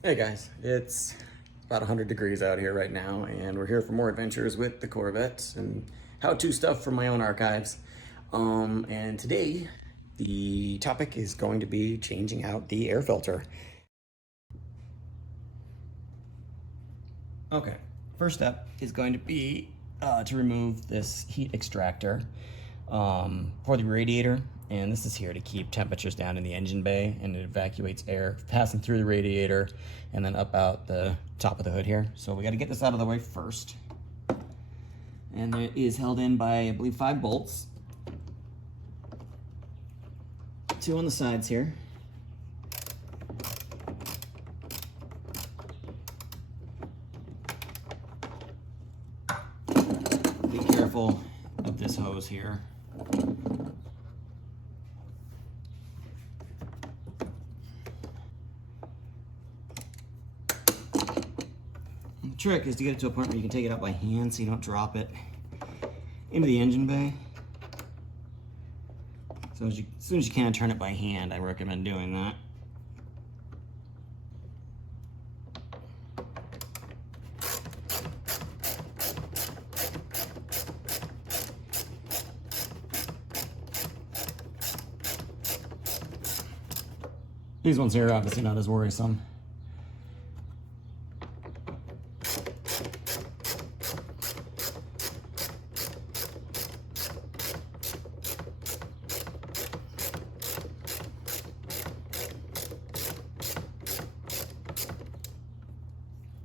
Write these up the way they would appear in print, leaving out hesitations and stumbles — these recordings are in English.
Hey guys, it's about 100 degrees out here right now, and we're here for more adventures with the Corvette and how-to stuff from my own archives. And today, the topic is going to be changing out the air filter. Okay, first step is going to be to remove this heat extractor for the radiator. And this is here to keep temperatures down in the engine bay, and it evacuates air passing through the radiator and then up out the top of the hood here. So we got to get this out of the way first. And it is held in by, I believe, 5 bolts. 2 on the sides here. Be careful of this hose here. The trick is to get it to a point where you can take it out by hand so you don't drop it into the engine bay. So as soon as you can, turn it by hand. I recommend doing that. These ones here are obviously not as worrisome.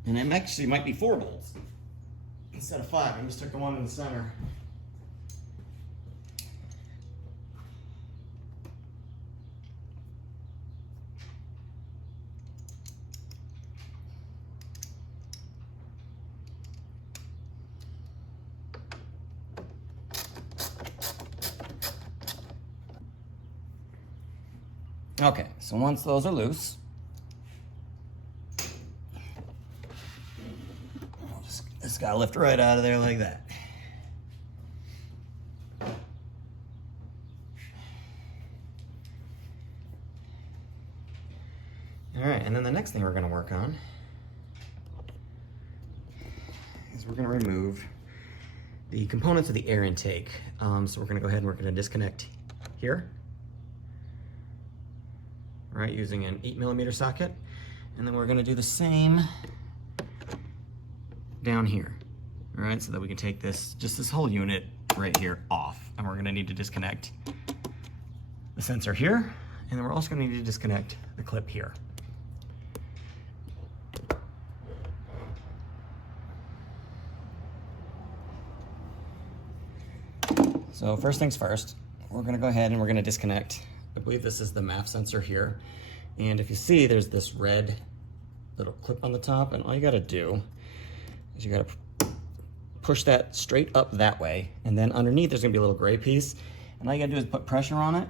And it actually might be 4 bolts instead of 5. I just took the one in the center. Okay, so once those are loose, just gotta lift right out of there like that. All right, and then the next thing we're gonna work on is we're gonna remove the components of the air intake. So we're gonna go ahead and we're gonna disconnect here. All right, using an 8mm socket. And then we're gonna do the same down here. All right, so that we can take this whole unit right here off. And we're gonna need to disconnect the sensor here. And then we're also gonna need to disconnect the clip here. So first things first, we're gonna go ahead and we're gonna disconnect, I believe this is the MAF sensor here. And if you see, there's this red little clip on the top, and all you gotta do is you gotta push that straight up that way, and then underneath there's gonna be a little gray piece, and all you gotta do is put pressure on it,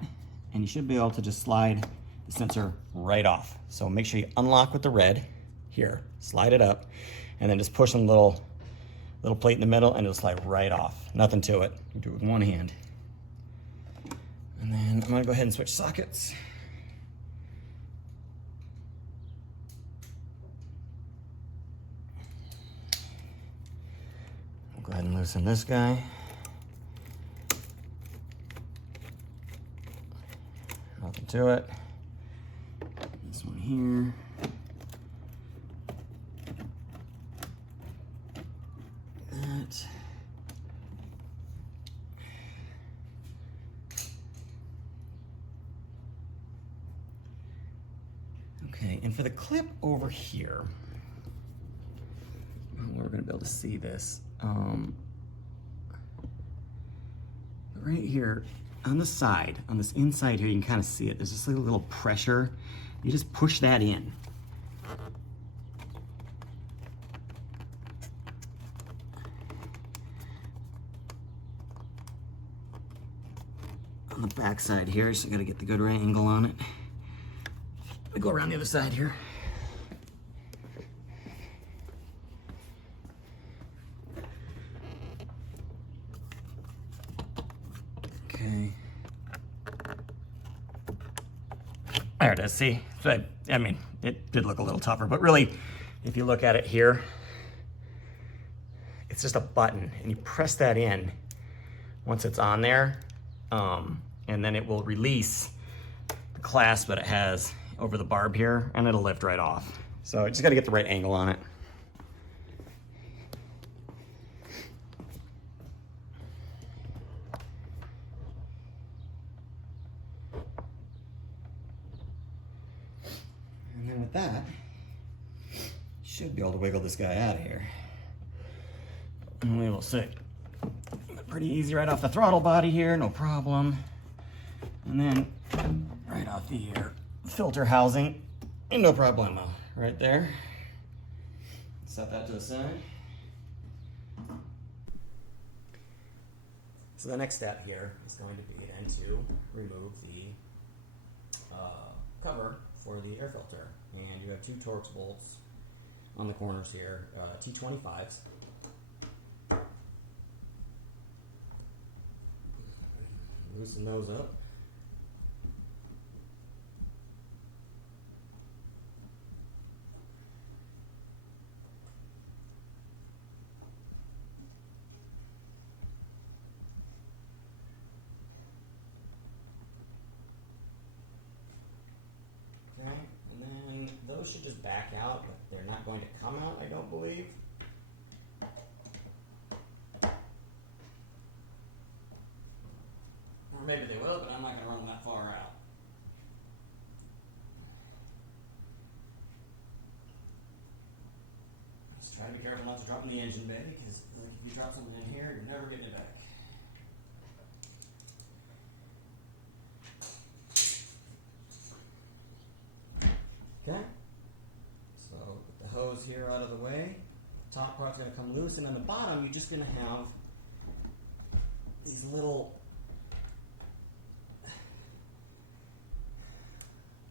and you should be able to just slide the sensor right off. So make sure you unlock with the red here, slide it up, and then just push on the little plate in the middle, and it'll slide right off. Nothing to it. You do it with one hand. And then I'm gonna go ahead and switch sockets. I'll go ahead and loosen this guy. Nothing to it. This one here. That. Okay, and for the clip over here, we're gonna be able to see this. Right here on the side, on this inside here, you can kind of see it. There's just like a little pressure. You just push that in. On the back side here, so I gotta get the good right angle on it. We go around the other side here. Okay. There it is. See, so I mean, it did look a little tougher, but really, if you look at it here, it's just a button, and you press that in once it's on there, and then it will release the clasp that it has over the barb here, and it'll lift right off. So you just got to get the right angle on it. And then with that, you should be able to wiggle this guy out of here. And we will see. Pretty easy right off the throttle body here, no problem. And then right off the air filter housing, and no problemo, right there. Set that to the side. So the next step here is going to be then to remove the cover for the air filter. And you have 2 Torx bolts on the corners here, T25s. Loosen those up. Okay, and then those should just back out, but they're not going to come out, I don't believe. Or maybe they will, but I'm not going to run them that far out. Just try to be careful not to drop in the engine bay, because if you drop something in here, you're never getting it back. Okay, so with the hose here out of the way, the top part's going to come loose, and on the bottom, you're just going to have these little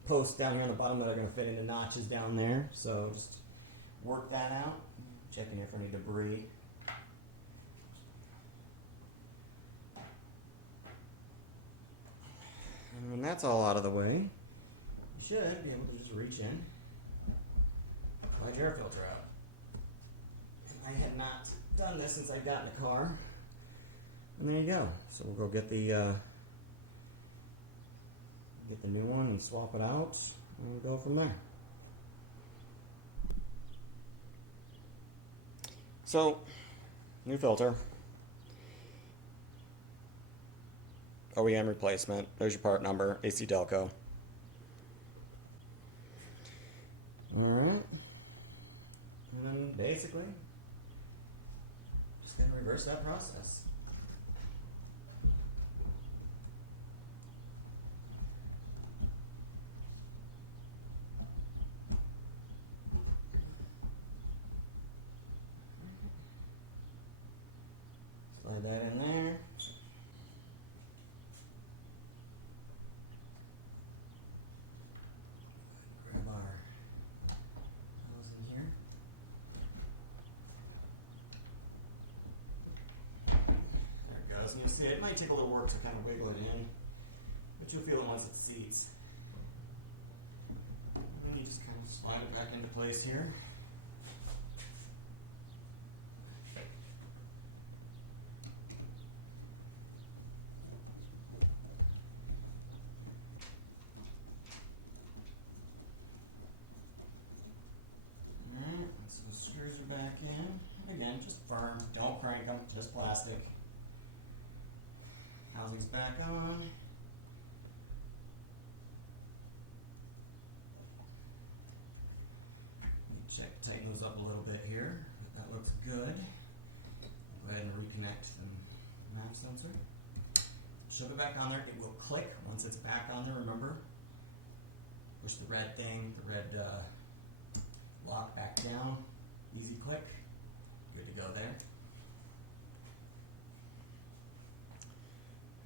posts down here on the bottom that are going to fit into notches down there. So just work that out. Checking here for any debris. And when that's all out of the way, you should be able to just reach in, slide your air filter out. I had not done this since I got in the car. And there you go. So we'll go get the new one and swap it out, and we'll go from there. So, new filter, OEM replacement, there's your part number, AC Delco. Alright, and then basically, just going to reverse that process. Slide that in there. Grab our hose in here. There it goes. And you'll see it might take a little work to kind of wiggle it in, but you'll feel it once it seats. And then you just kind of slide it back into place here. Back in. Again, just firm. Don't crank them. Just plastic. Housing's back on. Tighten those up a little bit here. That looks good. Go ahead and reconnect the map sensor. Shove it back on there. It will click once it's back on there. Remember, push the red thing, the red lock back down. Easy click, good to go there.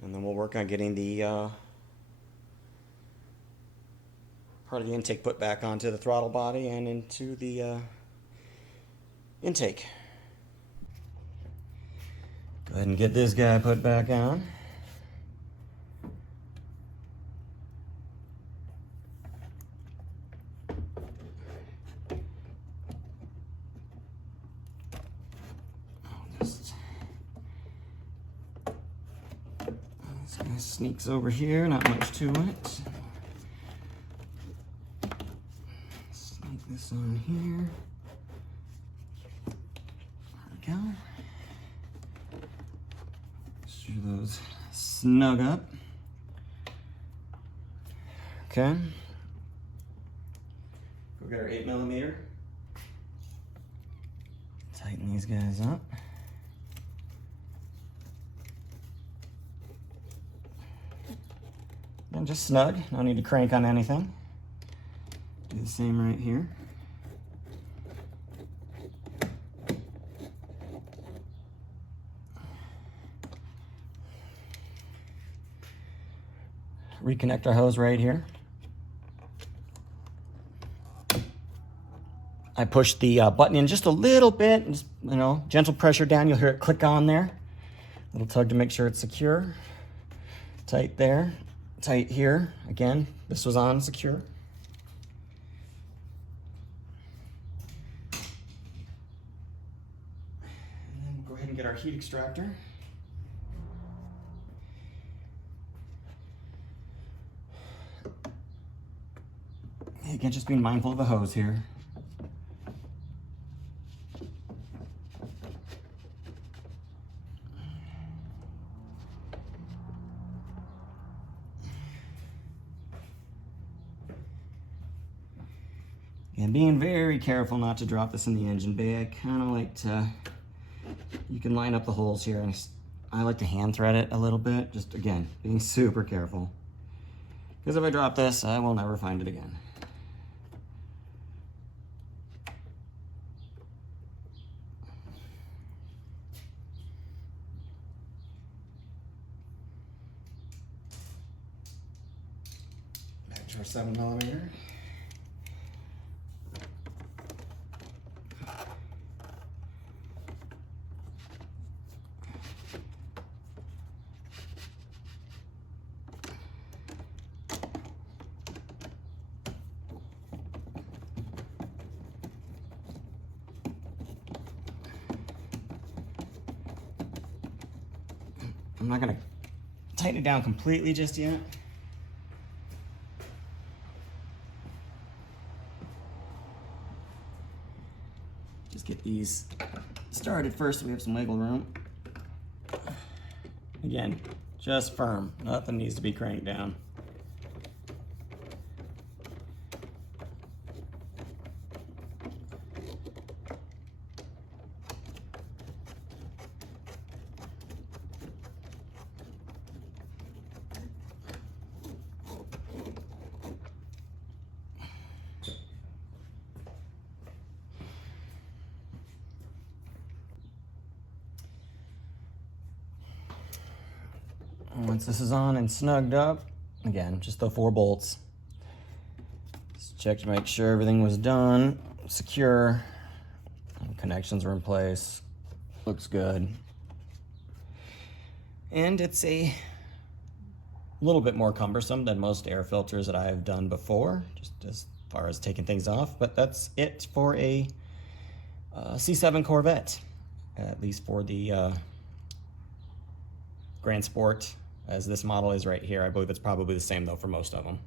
And then we'll work on getting the part of the intake put back onto the throttle body and into the intake. Go ahead and get this guy put back on. Sneaks over here, not much to it. Sneak this on here. There we go. Make sure those snug up. Okay. Go get our 8mm. Tighten these guys up. And just snug, no need to crank on anything. Do the same right here. Reconnect our hose right here. I push the button in just a little bit, and just, gentle pressure down. You'll hear it click on there. Little tug to make sure it's secure. Tight there, tight here. Again, this was on secure. And then we'll go ahead and get our heat extractor. Again, just being mindful of the hose here. And being very careful not to drop this in the engine bay. I kind of like to, you can line up the holes here, and I like to hand thread it a little bit. Just again, being super careful. Because if I drop this, I will never find it again. Back to our 7mm. I'm not gonna tighten it down completely just yet. Just get these started first so we have some wiggle room. Again, just firm. Nothing needs to be cranked down. Once this is on and snugged up, again, just the 4 bolts. Just check to make sure everything was done, secure, connections are in place, looks good. And it's a little bit more cumbersome than most air filters that I've done before, just as far as taking things off, but that's it for a C7 Corvette, at least for the Grand Sport, as this model is right here. I believe it's probably the same though for most of them.